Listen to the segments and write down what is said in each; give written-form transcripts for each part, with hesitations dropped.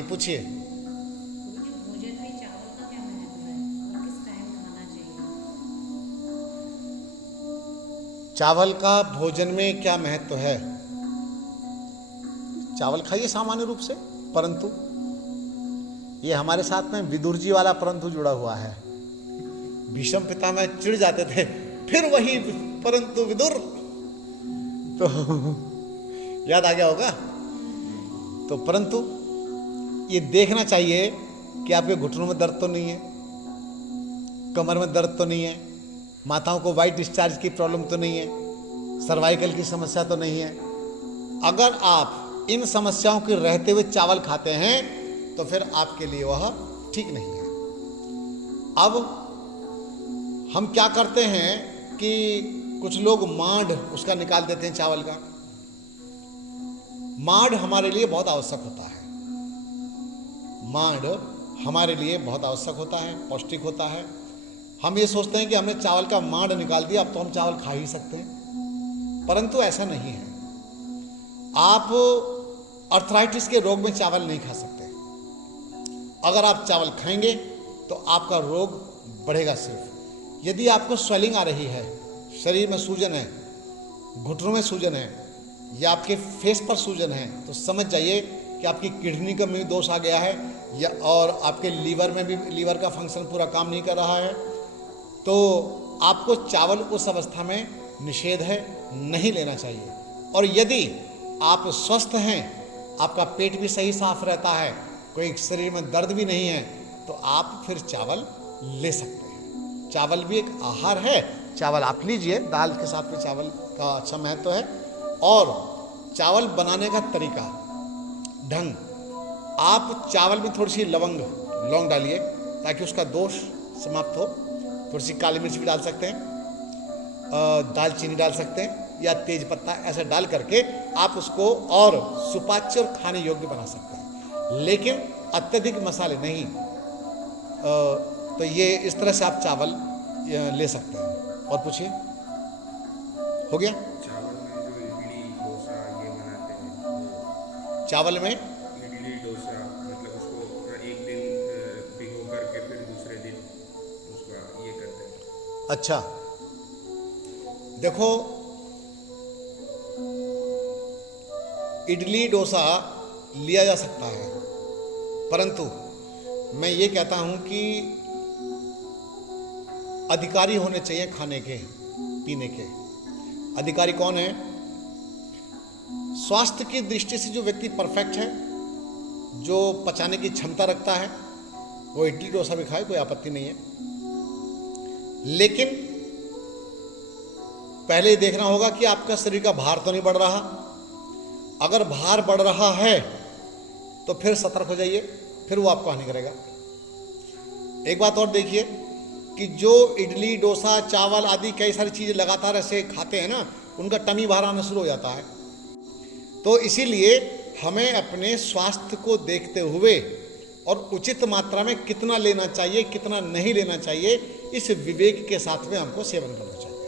जी पूछिए। गुरुजी, भोजन में चावल का क्या महत्व है और किस टाइम खाना चाहिए? चावल का भोजन में क्या महत्व है? चावल खाइए सामान्य रूप से, परंतु ये हमारे साथ में विदुर जी वाला परंतु जुड़ा हुआ है। भीष्म पितामह चिढ़ जाते थे, फिर वही परंतु विदुर, तो याद आ गया होगा। तो परंतु ये देखना चाहिए कि आपके घुटनों में दर्द तो नहीं है, कमर में दर्द तो नहीं है, माताओं को वाइट डिस्चार्ज की प्रॉब्लम तो नहीं है, सर्वाइकल की समस्या तो नहीं है। अगर आप इन समस्याओं के रहते हुए चावल खाते हैं तो फिर आपके लिए वह ठीक नहीं है। अब हम क्या करते हैं कि कुछ लोग मांड उसका निकाल देते हैं चावल का। मांड हमारे लिए बहुत आवश्यक होता है, मांड हमारे लिए बहुत आवश्यक होता है, पौष्टिक होता है। हम ये सोचते हैं कि हमने चावल का मांड निकाल दिया, अब तो हम चावल खा ही सकते हैं, परंतु ऐसा नहीं है। आप अर्थराइटिस के रोग में चावल नहीं खा सकते। अगर आप चावल खाएंगे तो आपका रोग बढ़ेगा सिर्फ। यदि आपको स्वेलिंग आ रही है, शरीर में सूजन है, घुटनों में सूजन है या आपके फेस पर सूजन है, तो समझ जाइए कि आपकी किडनी का भी दोष आ गया है, या और आपके लीवर में भी, लीवर का फंक्शन पूरा काम नहीं कर रहा है। तो आपको चावल उस अवस्था में निषेध है, नहीं लेना चाहिए। और यदि आप स्वस्थ हैं, आपका पेट भी सही साफ रहता है, कोई शरीर में दर्द भी नहीं है, तो आप फिर चावल ले सकते हैं। चावल भी एक आहार है, चावल आप लीजिए, दाल के साथ में चावल का अच्छा महत्व है। और चावल बनाने का तरीका, ढंग, आप चावल में थोड़ी सी लौंग डालिए ताकि उसका दोष समाप्त हो। थोड़ी सी काली मिर्च भी डाल सकते हैं, दालचीनी डाल सकते हैं या तेज पत्ता, ऐसे डाल करके आप उसको और सुपाच्य और खाने योग्य बना सकते हैं, लेकिन अत्यधिक मसाले नहीं। तो ये इस तरह से आप चावल ले सकते हैं। और पूछिए, हो गया? चावल में जो इडली डोसा ये बनाते हैं वो, चावल में इडली डोसा मतलब उसको एक दिन भिगो करके फिर दूसरे दिन उसका ये करते हैं। अच्छा, देखो, इडली डोसा लिया जा सकता है, परंतु मैं ये कहता हूं कि अधिकारी होने चाहिए खाने के पीने के। अधिकारी कौन है? स्वास्थ्य की दृष्टि से जो व्यक्ति परफेक्ट है, जो पचाने की क्षमता रखता है, वो इडली डोसा भी खाए, कोई आपत्ति नहीं है। लेकिन पहले देखना होगा कि आपका शरीर का भार तो नहीं बढ़ रहा। अगर भार बढ़ रहा है तो फिर सतर्क हो जाइए, फिर वो आपको हानि करेगा। एक बात और देखिए कि जो इडली डोसा चावल आदि कई सारी चीज़ें लगातार ऐसे खाते हैं ना, उनका टमी बाहर आना शुरू हो जाता है। तो इसीलिए हमें अपने स्वास्थ्य को देखते हुए और उचित मात्रा में कितना लेना चाहिए, कितना नहीं लेना चाहिए, इस विवेक के साथ में हमको सेवन करना चाहिए।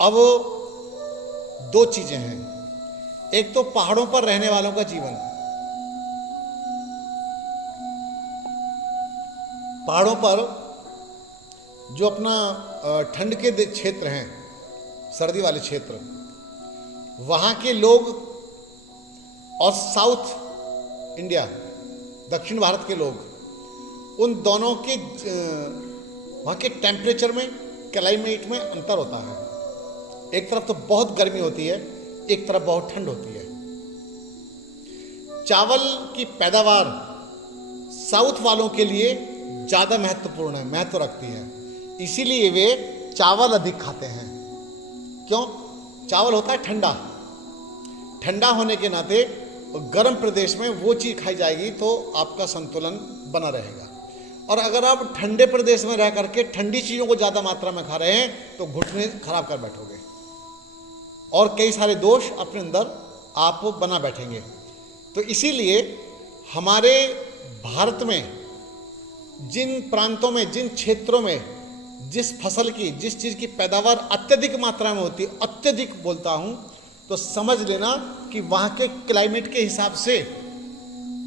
अब दो चीजें हैं। एक तो पहाड़ों पर रहने वालों का जीवन, पहाड़ों पर जो अपना ठंड के क्षेत्र हैं, सर्दी वाले क्षेत्र, वहाँ के लोग और साउथ इंडिया, दक्षिण भारत के लोग, उन दोनों के वहाँ के टेम्परेचर में, क्लाइमेट में अंतर होता है। एक तरफ तो बहुत गर्मी होती है, एक तरफ बहुत ठंड होती है। चावल की पैदावार साउथ वालों के लिए ज़्यादा महत्वपूर्ण है, महत्व रखती है, इसीलिए वे चावल अधिक खाते हैं। क्यों? चावल होता है ठंडा, ठंडा होने के नाते गर्म प्रदेश में वो चीज़ खाई जाएगी तो आपका संतुलन बना रहेगा। और अगर आप ठंडे प्रदेश में रह करके ठंडी चीज़ों को ज़्यादा मात्रा में खा रहे हैं तो घुटने खराब कर बैठोगे और कई सारे दोष अपने अंदर आप बना बैठेंगे। तो इसीलिए हमारे भारत में जिन प्रांतों में, जिन क्षेत्रों में जिस फसल की, जिस चीज़ की पैदावार अत्यधिक मात्रा में होती है, अत्यधिक बोलता हूँ, तो समझ लेना कि वहाँ के क्लाइमेट के हिसाब से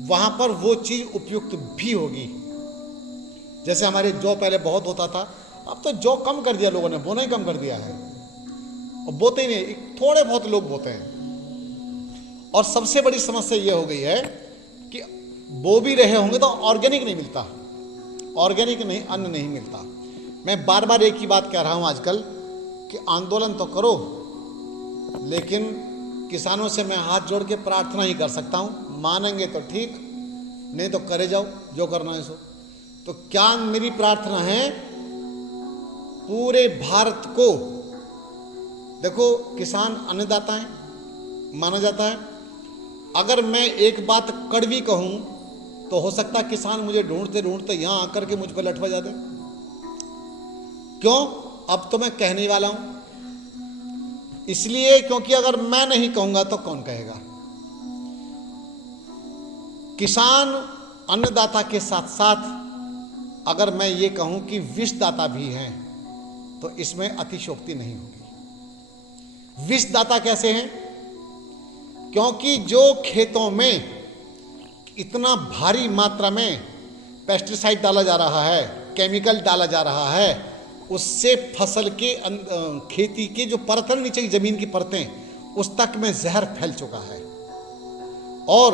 वहाँ पर वो चीज़ उपयुक्त भी होगी। जैसे हमारे जौ पहले बहुत होता था, अब तो जौ कम कर दिया लोगों ने, बोना ही कम कर दिया है और बोते ही नहीं, थोड़े बहुत लोग बोते हैं। और सबसे बड़ी समस्या ये हो गई है कि बो भी रहे होंगे तो ऑर्गेनिक नहीं मिलता, ऑर्गेनिक नहीं, अन्न नहीं मिलता। मैं बार बार एक ही बात कह रहा हूँ आजकल कि आंदोलन तो करो, लेकिन किसानों से मैं हाथ जोड़ के प्रार्थना ही कर सकता हूँ, मानेंगे तो ठीक, नहीं तो करे जाओ जो करना है सो। तो क्या मेरी प्रार्थना है, पूरे भारत को, देखो किसान अन्नदाता है माना जाता है। अगर मैं एक बात कड़वी कहूं तो हो सकता है किसान मुझे ढूंढते ढूंढते यहां आकर के मुझ पर लठवा जाते। क्यों? अब तो मैं कहने वाला हूं, इसलिए क्योंकि अगर मैं नहीं कहूंगा तो कौन कहेगा। किसान अन्नदाता के साथ साथ अगर मैं ये कहूं कि विषदाता भी हैं तो इसमें अतिशयोक्ति नहीं होगी। विषदाता कैसे हैं? क्योंकि जो खेतों में इतना भारी मात्रा में पेस्टिसाइड डाला जा रहा है, केमिकल डाला जा रहा है, उससे फसल के खेती के जो परत नीचे की जमीन की परतें उस तक में जहर फैल चुका है और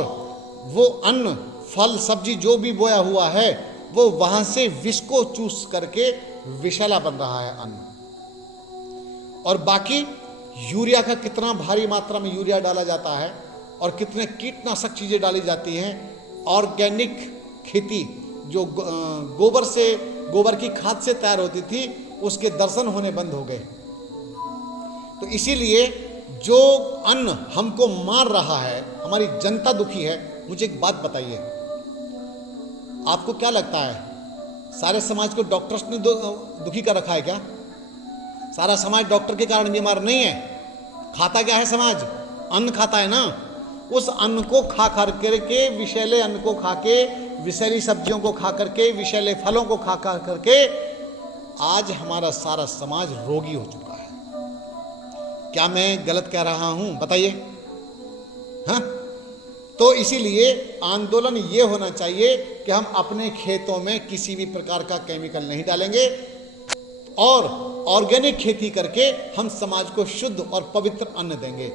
वो अन्न फल सब्जी जो भी बोया हुआ है वो वहां से विष को चूस करके विषैला बन रहा है अन्न। और बाकी यूरिया का कितना भारी मात्रा में यूरिया डाला जाता है और कितने कीटनाशक चीज़ें डाली जाती हैं। ऑर्गेनिक खेती जो गोबर की खाद से तैयार होती थी उसके दर्शन होने बंद हो गए। तो इसीलिए जो अन्न हमको मार रहा है, हमारी जनता दुखी है। मुझे एक बात बताइए, आपको क्या लगता है सारे समाज को डॉक्टर्स ने दुखी कर रखा है क्या? सारा समाज डॉक्टर के कारण बीमार नहीं है। खाता क्या है समाज? अन्न खाता है ना। उस अन्न को खा करके, विषैले अन्न को खा के, विषैली सब्जियों को खा करके, विषैले फलों को खा करके आज हमारा सारा समाज रोगी हो चुका है। क्या मैं गलत कह रहा हूं? बताइए। हाँ, तो इसीलिए आंदोलन ये होना चाहिए कि हम अपने खेतों में किसी भी प्रकार का केमिकल नहीं डालेंगे और ऑर्गेनिक खेती करके हम समाज को शुद्ध और पवित्र अन्न देंगे।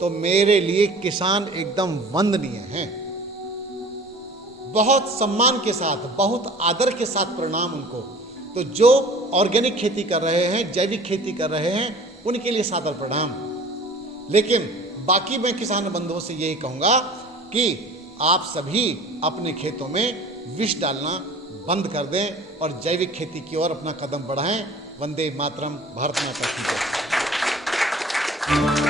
तो मेरे लिए किसान एकदम वंदनीय हैं। बहुत सम्मान के साथ, बहुत आदर के साथ प्रणाम उनको। तो जो ऑर्गेनिक खेती कर रहे हैं, जैविक खेती कर रहे हैं, उनके लिए सादर प्रणाम। लेकिन बाकी मैं किसान बंधुओं से यही कहूँगा कि आप सभी अपने खेतों में विष डालना बंद कर दें और जैविक खेती की ओर अपना कदम बढ़ाएं। वंदे मातरम। भारत माता की जय।